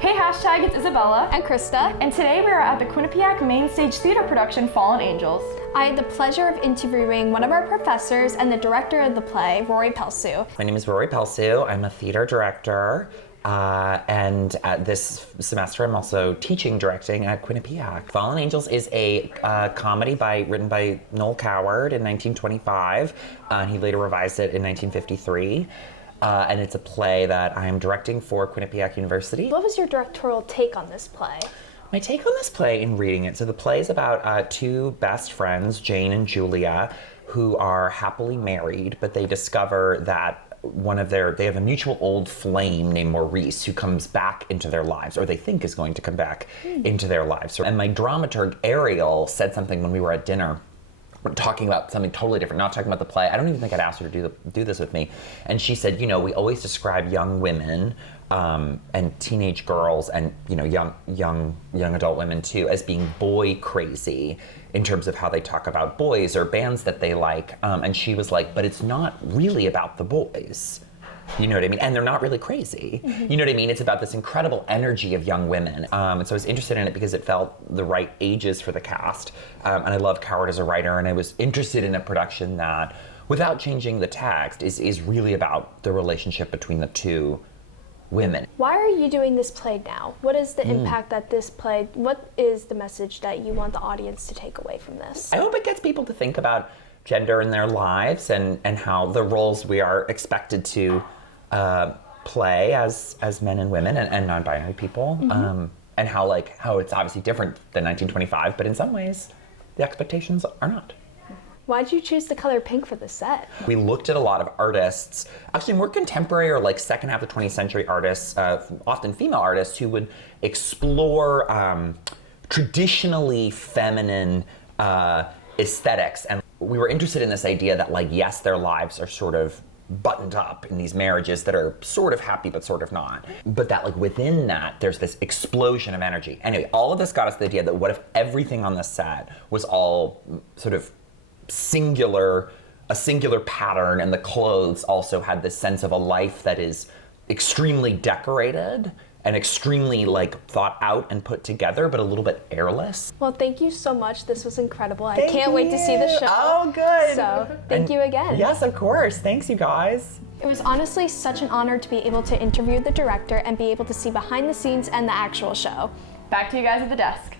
Hey, hashtag, it's Isabella. And Krista. And today we are at the Quinnipiac main stage theater production, Fallen Angels. I had the pleasure of interviewing one of our professors and the director of the play, Rory Pelsue. My name is Rory Pelsue. I'm a theater director. And this semester I'm also teaching directing at Quinnipiac. Fallen Angels is a comedy written by Noel Coward in 1925. He later revised it in 1953. And it's a play that I'm directing for Quinnipiac University. What was your directorial take on this play? My take on this play in reading it, so the play is about two best friends, Jane and Julia, who are happily married, but they discover that they have a mutual old flame named Maurice who comes back into their lives, or they think is going to come back into their lives. And my dramaturg, Ariel, said something when we were at dinner, talking about something totally different, not talking about the play. I don't even think I'd asked her to do this with me. And she said, we always describe young women and teenage girls and young adult women too as being boy crazy in terms of how they talk about boys or bands that they like. And she was like, but it's not really about the boys. You know what I mean? And they're not really crazy. You know what I mean? It's about this incredible energy of young women. And so I was interested in it because it felt the right ages for the cast. And I love Coward as a writer, and I was interested in a production that, without changing the text, is really about the relationship between the two women. Why are you doing this play now? What is the impact that this play, what is the message that you want the audience to take away from this? I hope it gets people to think about gender in their lives and how the roles we are expected to play as men and women and non-binary people, and how it's obviously different than 1925, but in some ways the expectations are not. Why did you choose the color pink for the set? We looked at a lot of artists, actually more contemporary or second half of the 20th century artists, often female artists, who would explore traditionally feminine aesthetics. And we were interested in this idea that yes, their lives are sort of buttoned up in these marriages that are sort of happy but sort of not. But that within that, there's this explosion of energy. Anyway, all of this got us the idea that what if everything on the set was all sort of a singular pattern, and the clothes also had this sense of a life that is extremely decorated and extremely thought out and put together, but a little bit airless. Well, thank you so much. This was incredible. I can't wait to see the show. Oh, good. So thank you again. Yes, of course. Thanks, you guys. It was honestly such an honor to be able to interview the director and be able to see behind the scenes and the actual show. Back to you guys at the desk.